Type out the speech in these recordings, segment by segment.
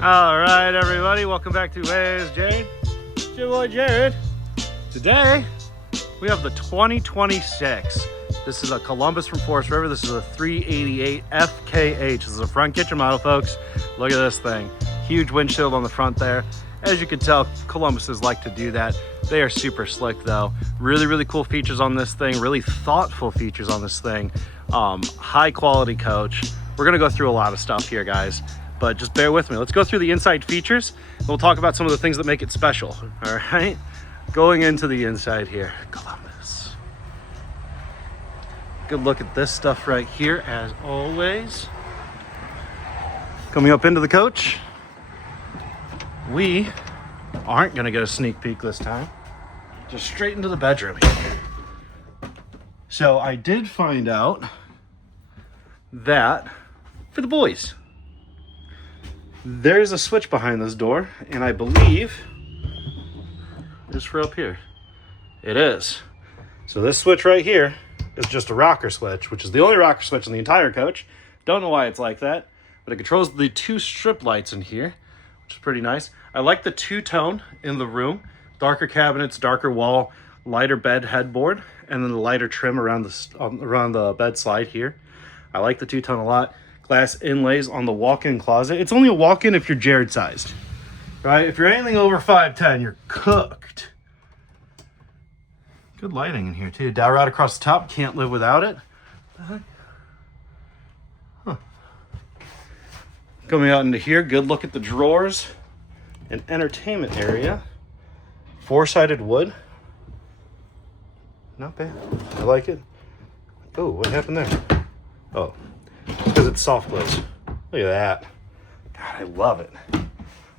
All right, everybody, welcome back to Where's Jared? It's your boy Jared. Today, we have the 2026. This is a Columbus from Forest River. This is a 388 FKH. This is a front kitchen model, folks. Look at this thing. Huge windshield on the front there. As you can tell, Columbuses like to do that. They are super slick though. Really, really cool features on this thing. Really thoughtful features on this thing. High quality coach. We're gonna go through a lot of stuff here, guys, but just bear with me. Let's go through the inside features. We'll talk about some of the things that make it special, all right? Going into the inside here, Columbus. Good look at this stuff right here, as always. Coming up into the coach, we aren't gonna get a sneak peek this time. Just straight into the bedroom here. So I did find out that for the boys, there's a switch behind this door, and I believe it's for up here. It is. So this switch right here is just a rocker switch, which is the only rocker switch in the entire coach. Don't know why it's like that, but it controls the two strip lights in here, which is pretty nice. I like the two-tone in the room. Darker cabinets, darker wall, lighter bed headboard, and then the lighter trim around the bed slide here. I like the two-tone a lot. Glass inlays on the walk-in closet. It's only a walk-in if you're Jared sized, right? If you're anything over 5'10", you're cooked. Good lighting in here too. Dowel rod across the top, can't live without it. Huh. Coming out into here, good look at the drawers and entertainment area. Four-sided wood. Not bad. I like it. Oh, what happened there? Oh, because it's soft close. Look at that. God, I love it.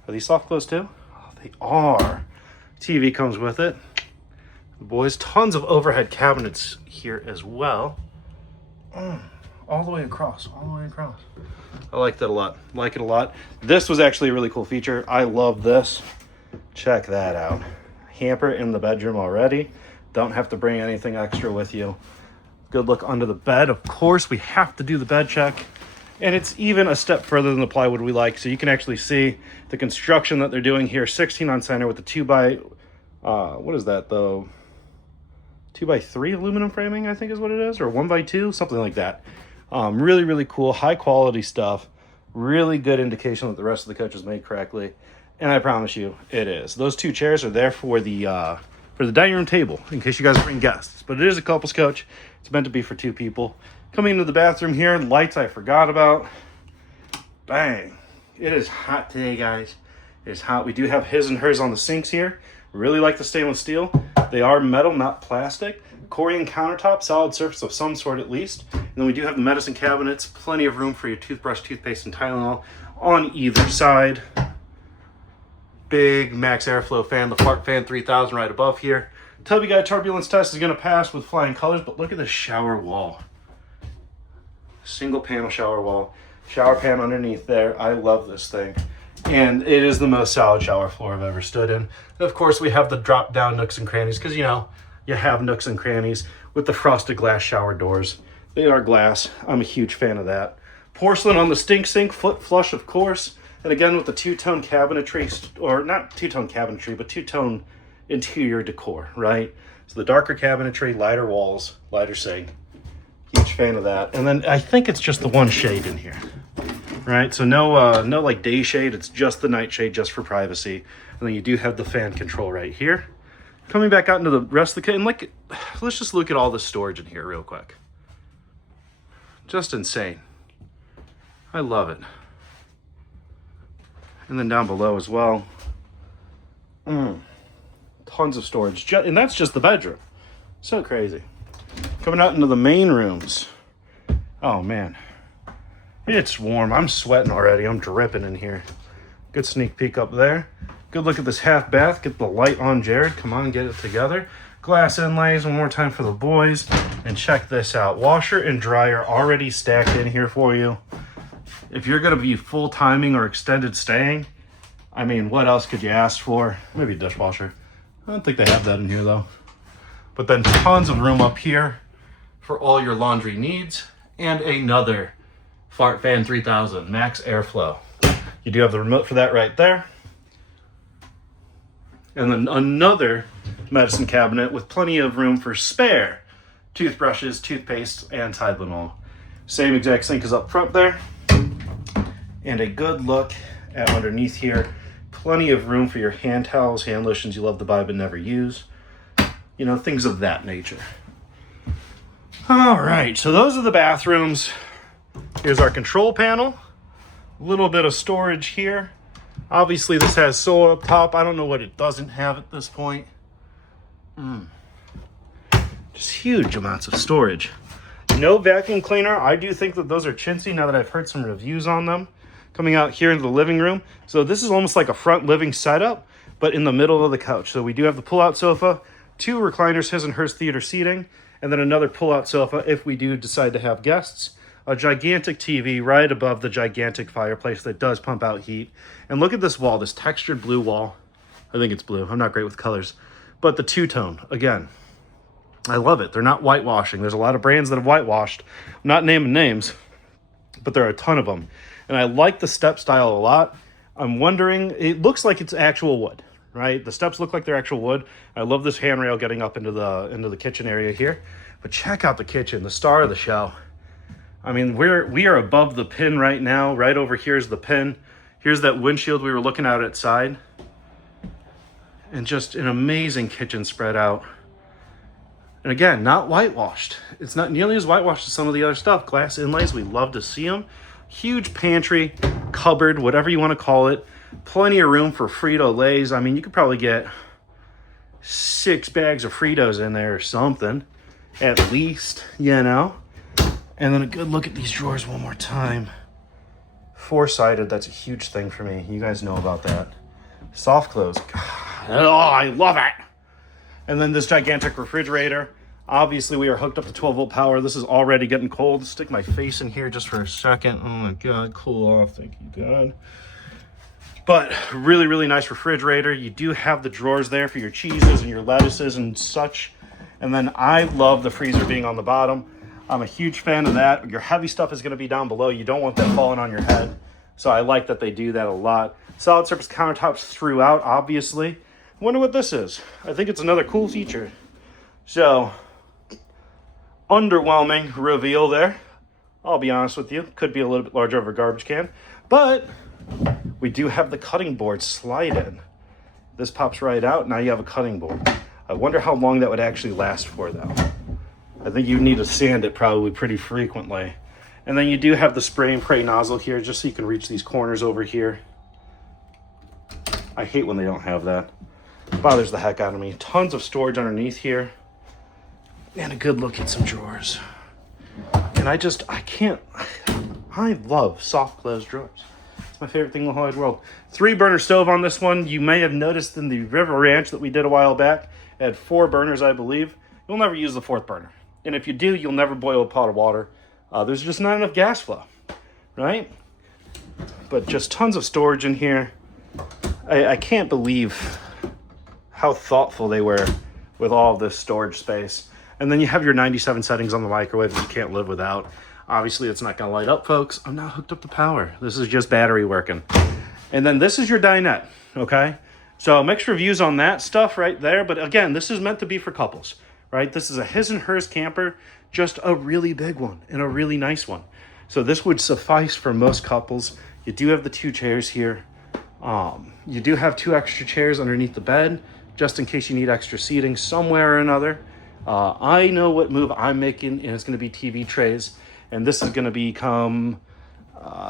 Are these soft close too? Oh, they are. TV comes with it. The boys, tons of overhead cabinets here as well. All the way across, all the way across. I like that a lot. Like it a lot. This was actually a really cool feature. I love this. Check that out. Hamper in the bedroom already. Don't have to bring anything extra with you. Good look under the bed. Of course, we have to do the bed check. And it's even a step further than the plywood we like. So you can actually see the construction that they're doing here. 16 on center with the 2x, what is that though? 2x3 aluminum framing, I think is what it is. Or 1x2, something like that. Really, really cool. High quality stuff. Really good indication that the rest of the coach is made correctly. And I promise you, it is. Those two chairs are there for the dining room table, in case you guys bring guests. But it is a couples coach. It's meant to be for two people. Coming into the bathroom here, lights I forgot about. Bang. It is hot today, guys. It is hot. We do have his and hers on the sinks here. Really like the stainless steel. They are metal, not plastic. Corian countertop, solid surface of some sort at least. And then we do have the medicine cabinets. Plenty of room for your toothbrush, toothpaste, and Tylenol on either side. Big max airflow fan, the Fart Fan 3000 right above here. Tubby guy turbulence test is going to pass with flying colors, but look at this shower wall. Single panel shower wall. Shower pan underneath there. I love this thing. And it is the most solid shower floor I've ever stood in. And of course, we have the drop down nooks and crannies because, you know, you have nooks and crannies with the frosted glass shower doors. They are glass. I'm a huge fan of that. Porcelain on the stink sink, foot flush, of course. And again, with the two-tone cabinetry, or not two-tone cabinetry, but two-tone interior decor, right? So the darker cabinetry, lighter walls, lighter sink. Huge fan of that. And then I think it's just the one shade in here, right? So no like day shade. It's just the night shade, just for privacy. And then you do have the fan control right here. Coming back out into the rest of the kitchen, like, let's just look at all the storage in here real quick. Just insane. I love it. And then down below as well. Tons of storage. And that's just the bedroom. So crazy. Coming out into the main rooms. Oh, man. It's warm. I'm sweating already. I'm dripping in here. Good sneak peek up there. Good look at this half bath. Get the light on Jared. Come on, get it together. Glass inlays one more time for the boys. And check this out. Washer and dryer already stacked in here for you. If you're going to be full timing or extended staying, I mean, what else could you ask for? Maybe a dishwasher. I don't think they have that in here though. But then tons of room up here for all your laundry needs, and another Fart Fan 3000 max airflow. You do have the remote for that right there. And then another medicine cabinet with plenty of room for spare toothbrushes, toothpaste, and Tylenol. Same exact sink as up front there. And a good look at underneath here. Plenty of room for your hand towels, hand lotions you love to buy but never use. You know, things of that nature. All right, so those are the bathrooms. Here's our control panel. A little bit of storage here. Obviously, this has solar up top. I don't know what it doesn't have at this point. Just huge amounts of storage. No vacuum cleaner. I do think that those are chintzy now that I've heard some reviews on them. Coming out here into the living room. So this is almost like a front living setup, but in the middle of the couch. So we do have the pull-out sofa, 2 recliners, his and hers theater seating, and then another pull-out sofa if we do decide to have guests. A gigantic TV right above the gigantic fireplace that does pump out heat. And look at this wall, this textured blue wall. I think it's blue. I'm not great with colors. But the two-tone, again, I love it. They're not whitewashing. There's a lot of brands that have whitewashed. I'm not naming names, but there are a ton of them. And I like the step style a lot. I'm wondering, it looks like it's actual wood, right? The steps look like they're actual wood. I love this handrail getting up into the kitchen area here. But check out the kitchen, the star of the show. I mean, we are above the pin right now. Right over here is the pin. Here's that windshield we were looking at outside. And just an amazing kitchen spread out. And again, not whitewashed. It's not nearly as whitewashed as some of the other stuff. Glass inlays, we love to see them. Huge pantry, cupboard, whatever you want to call it. Plenty of room for Frito-Lays. I mean, you could probably get 6 bags of Fritos in there or something. At least, you know. And then a good look at these drawers one more time. 4-sided, that's a huge thing for me. You guys know about that. Soft close. God, oh, I love it. And then this gigantic refrigerator. Obviously, we are hooked up to 12-volt power. This is already getting cold. Stick my face in here just for a second. Oh my God, cool off. Thank you, God. But really, really nice refrigerator. You do have the drawers there for your cheeses and your lettuces and such. And then I love the freezer being on the bottom. I'm a huge fan of that. Your heavy stuff is going to be down below. You don't want that falling on your head. So I like that they do that a lot. Solid surface countertops throughout, obviously. I wonder what this is. I think it's another cool feature. So, underwhelming reveal there. I'll be honest with you. Could be a little bit larger of a garbage can. But we do have the cutting board slide in. This pops right out. Now you have a cutting board. I wonder how long that would actually last for, though. I think you need to sand it probably pretty frequently. And then you do have the spray and pray nozzle here just so you can reach these corners over here. I hate when they don't have that. It bothers the heck out of me. Tons of storage underneath here. And a good look at some drawers. And I love soft closed drawers. It's my favorite thing in the whole wide world. 3-burner stove on this one. You may have noticed in the River Ranch that we did a while back. It had 4 burners, I believe. You'll never use the 4th burner. And if you do, you'll never boil a pot of water. There's just not enough gas flow, right? But just tons of storage in here. I can't believe how thoughtful they were with all this storage space. And then you have your 97 settings on the microwave that you can't live without. Obviously, it's not going to light up, folks. I'm not hooked up to power. This is just battery working. And then this is your dinette, okay? So mixed reviews on that stuff right there. But again, this is meant to be for couples. Right? This is a his and hers camper, just a really big one and a really nice one. So this would suffice for most couples. You do have the 2 chairs here. You do have 2 extra chairs underneath the bed, just in case you need extra seating somewhere or another. I know what move I'm making, and it's going to be TV trays. And this is going to become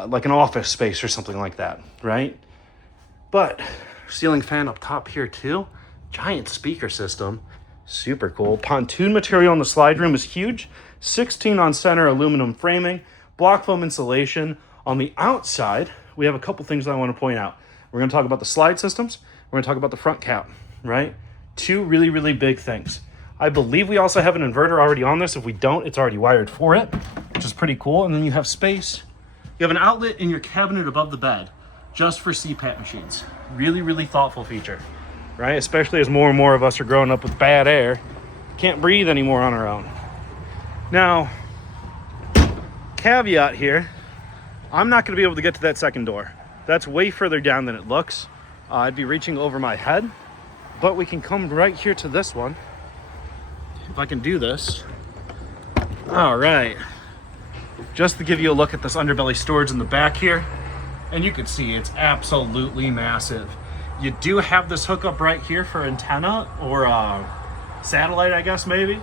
like an office space or something like that, right? But ceiling fan up top here too. Giant speaker system. Super cool. Pontoon material in the slide room is huge. 16 on center aluminum framing. Block foam insulation. On the outside, we have a couple things that I want to point out. We're going to talk about the slide systems. We're going to talk about the front cap, right? 2 really, really big things. I believe we also have an inverter already on this. If we don't, it's already wired for it, which is pretty cool. And then you have space. You have an outlet in your cabinet above the bed just for CPAP machines. Really, really thoughtful feature. Right? Especially as more and more of us are growing up with bad air. Can't breathe anymore on our own. Now, caveat here, I'm not going to be able to get to that second door. That's way further down than it looks. I'd be reaching over my head, but we can come right here to this one. If I can do this. All right. Just to give you a look at this underbelly storage in the back here. And you can see it's absolutely massive. You do have this hookup right here for antenna or satellite, I guess, maybe,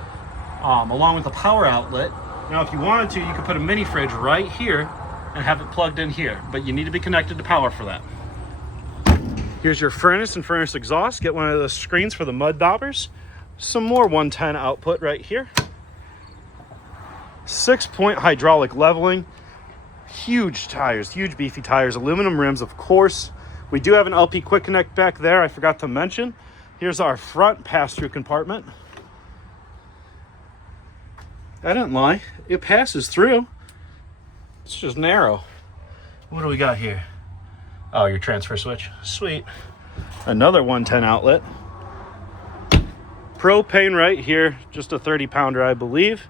along with the power outlet. Now, if you wanted to, you could put a mini fridge right here and have it plugged in here, but you need to be connected to power for that. Here's your furnace and furnace exhaust. Get one of those screens for the mud daubers. Some more 110 output right here. 6-point hydraulic leveling. Huge tires, huge beefy tires, aluminum rims, of course. We do have an LP quick connect back there, I forgot to mention. Here's our front pass-through compartment. I didn't lie, it passes through. It's just narrow. What do we got here? Oh, your transfer switch, sweet. Another 110 outlet. Propane right here, just a 30-pounder, I believe.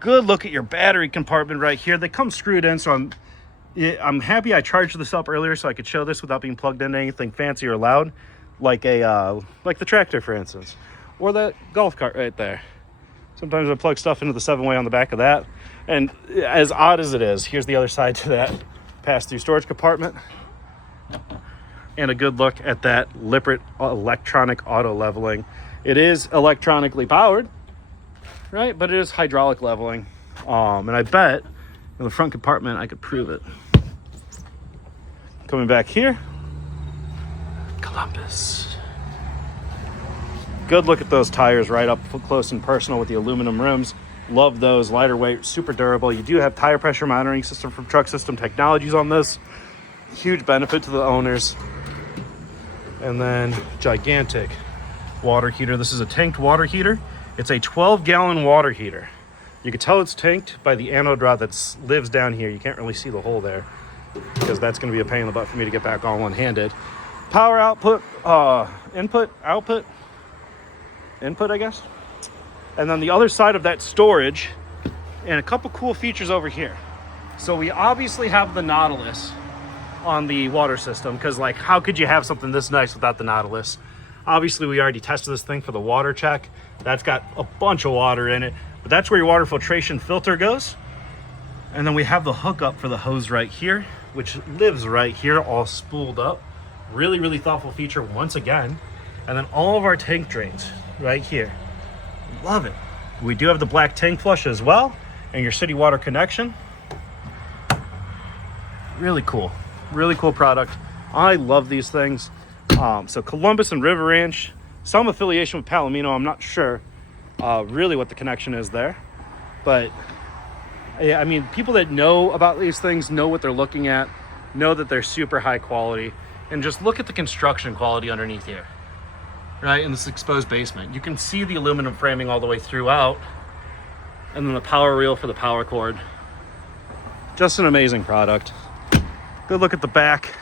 Good look at your battery compartment right here. They come screwed in, so I'm happy I charged this up earlier so I could show this without being plugged into anything fancy or loud, like the tractor, for instance, or that golf cart right there. Sometimes I plug stuff into the 7-way on the back of that. And as odd as it is, here's the other side to that pass-through storage compartment. And a good look at that Lippert electronic auto leveling. It is electronically powered, right? But it is hydraulic leveling. And I bet in the front compartment I could prove it. Coming back here, Columbus. Good look at those tires right up close and personal with the aluminum rims. Love those, lighter weight, super durable. You do have tire pressure monitoring system from Truck System Technologies on this. Huge benefit to the owners. And then gigantic water heater. This is a tanked water heater. It's a 12-gallon water heater. You can tell it's tanked by the anode rod that lives down here. You can't really see the hole there because that's going to be a pain in the butt for me to get back on one-handed. Power output, input, output, input, I guess. And then the other side of that storage and a couple cool features over here. So we obviously have the Nautilus on the water system because, like, how could you have something this nice without the Nautilus? Obviously, we already tested this thing for the water check. That's got a bunch of water in it, but that's where your water filtration filter goes. And then we have the hookup for the hose right here, which lives right here, all spooled up. Really, really thoughtful feature once again. And then all of our tank drains right here. Love it. We do have the black tank flush as well, and your city water connection. Really cool product. I love these things. So Columbus and River Ranch, some affiliation with Palomino, I'm not sure really what the connection is there. But yeah, I mean, people that know about these things know what they're looking at, know that they're super high quality, and just look at the construction quality underneath here, right? In this exposed basement. You can see the aluminum framing all the way throughout, and then the power reel for the power cord. Just an amazing product. Good look at the back.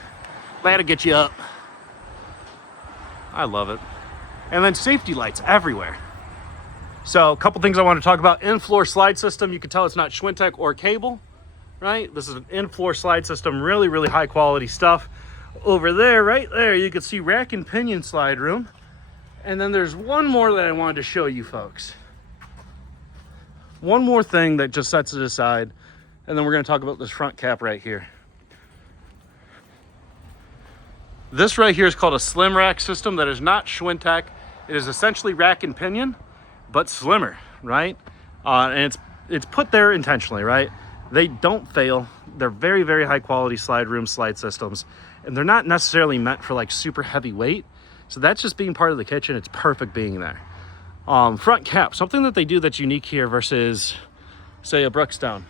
Glad to get you up. I love it. And then safety lights everywhere. So a couple things I want to talk about. In-floor slide system. You can tell it's not Schwintek or cable, right? This is an in-floor slide system. Really, really high quality stuff. Over there, right there, you can see rack and pinion slide room. And then there's one more that I wanted to show you folks. One more thing that just sets it aside. And then we're going to talk about this front cap right here. This right here is called a slim rack system that is not Schwintek. It is essentially rack and pinion, but slimmer, right? And it's put there intentionally, right? They don't fail. They're very, very high quality slide room slide systems, and they're not necessarily meant for like super heavy weight. So that's just being part of the kitchen. It's perfect being there. Front cap, something that they do that's unique here versus, say, a Brookstone,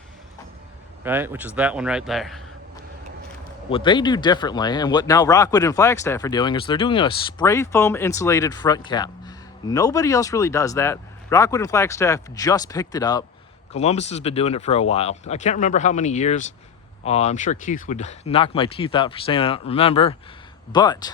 right? Which is that one right there. What they do differently, and what now Rockwood and Flagstaff are doing, is they're doing a spray foam insulated front cap. Nobody else really does that. Rockwood and Flagstaff just picked it up. Columbus has been doing it for a while. I can't remember how many years. I'm sure Keith would knock my teeth out for saying I don't remember. But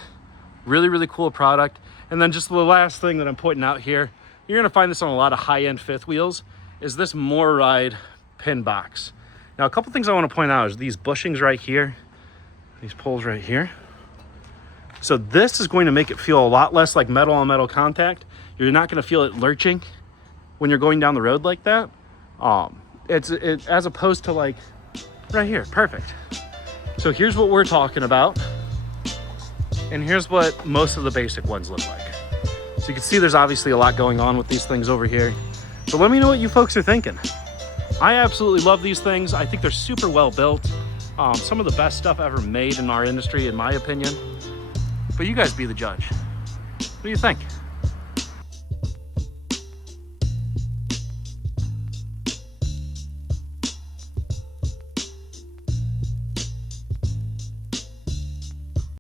really, really cool product. And then just the last thing that I'm pointing out here, you're gonna find this on a lot of high-end fifth wheels, is this MoreRide pin box. Now, a couple things I wanna point out is these bushings right here. these poles right here. So this is going to make it feel a lot less like metal on metal contact. You're not going to feel it lurching when you're going down the road like that. It's as opposed to like right here. Perfect. So here's what we're talking about. And here's what most of the basic ones look like. So you can see there's obviously a lot going on with these things over here. So let me know what you folks are thinking. I absolutely love these things. I think they're super well built. Some of the best stuff ever made in our industry, in my opinion. But you guys be the judge. What do you think?